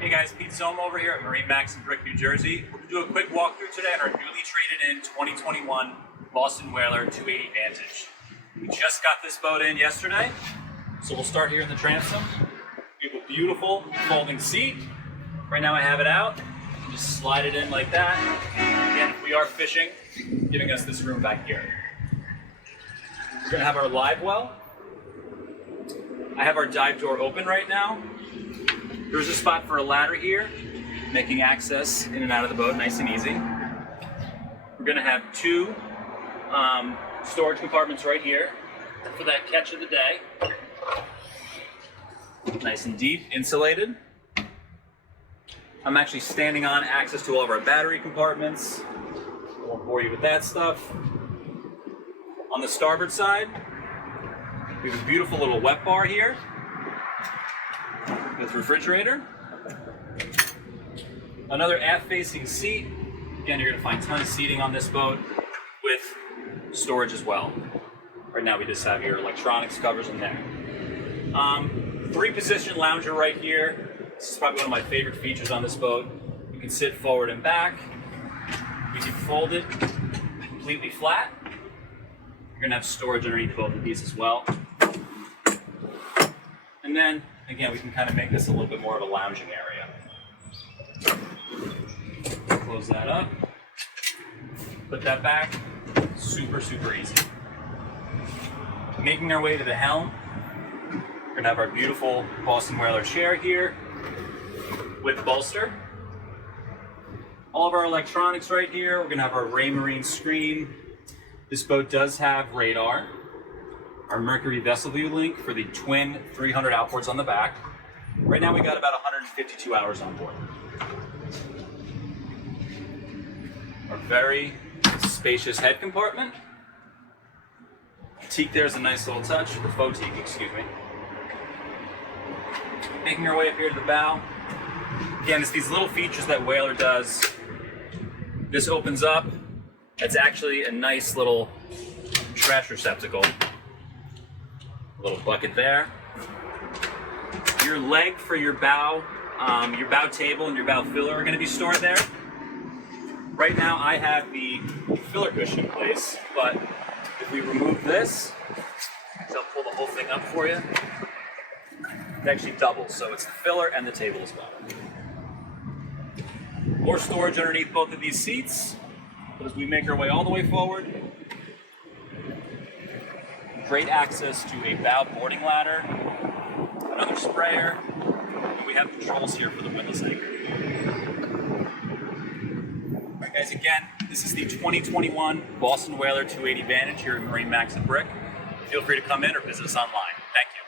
Hey guys, Pete Zoma over here at MarineMax in Brick, New Jersey. We're going to do a quick walkthrough today on our newly traded in 2021 Boston Whaler 280 Vantage. We just got this boat in yesterday, so we'll start here in the transom. We have a beautiful folding seat. Right now I have it out. You can just slide it in like that. Again, if we are fishing, giving us this room back here. We're going to have our live well. I have our dive door open right now. There's a spot for a ladder here, making access in and out of the boat nice and easy. We're going to have two storage compartments right here for that catch of the day. Nice and deep, insulated. I'm actually standing on access to all of our battery compartments. I won't bore you with that stuff. On the starboard side, we have a beautiful little wet bar here with refrigerator. Another aft-facing seat. Again, you're going to find a ton of seating on this boat with storage as well. Right now we just have your electronics covers in there. Three-position lounger right here. This is probably one of my favorite features on this boat. You can sit forward and back. You can fold it completely flat. You're going to have storage underneath both of these as well. And then, again, we can kind of make this a little bit more of a lounging area. Close that up. Put that back. Super, super easy. Making our way to the helm, we're going to have our beautiful Boston Whaler chair here with bolster. All of our electronics right here. We're going to have our Raymarine screen. This boat does have radar. Our Mercury Vessel View link for the twin 300 outboards on the back. Right now we got about 152 hours on board. Our very spacious head compartment. Teak there's a nice little touch, the faux teak, excuse me. Making our way up here to the bow. Again, it's these little features that Whaler does. This opens up. It's actually a nice little trash receptacle. A little bucket there. Your leg for your bow table and your bow filler are going to be stored there. Right now I have the filler cushion in place, but if we remove this, I'll pull the whole thing up for you. It actually doubles, so it's the filler and the table as well. More storage underneath both of these seats. But as we make our way all the way forward, great access to a bow boarding ladder, another sprayer, and we have controls here for the windlass anchor. Alright guys, again, this is the 2021 Boston Whaler 280 Vantage here at MarineMax in Brick. Feel free to come in or visit us online. Thank you.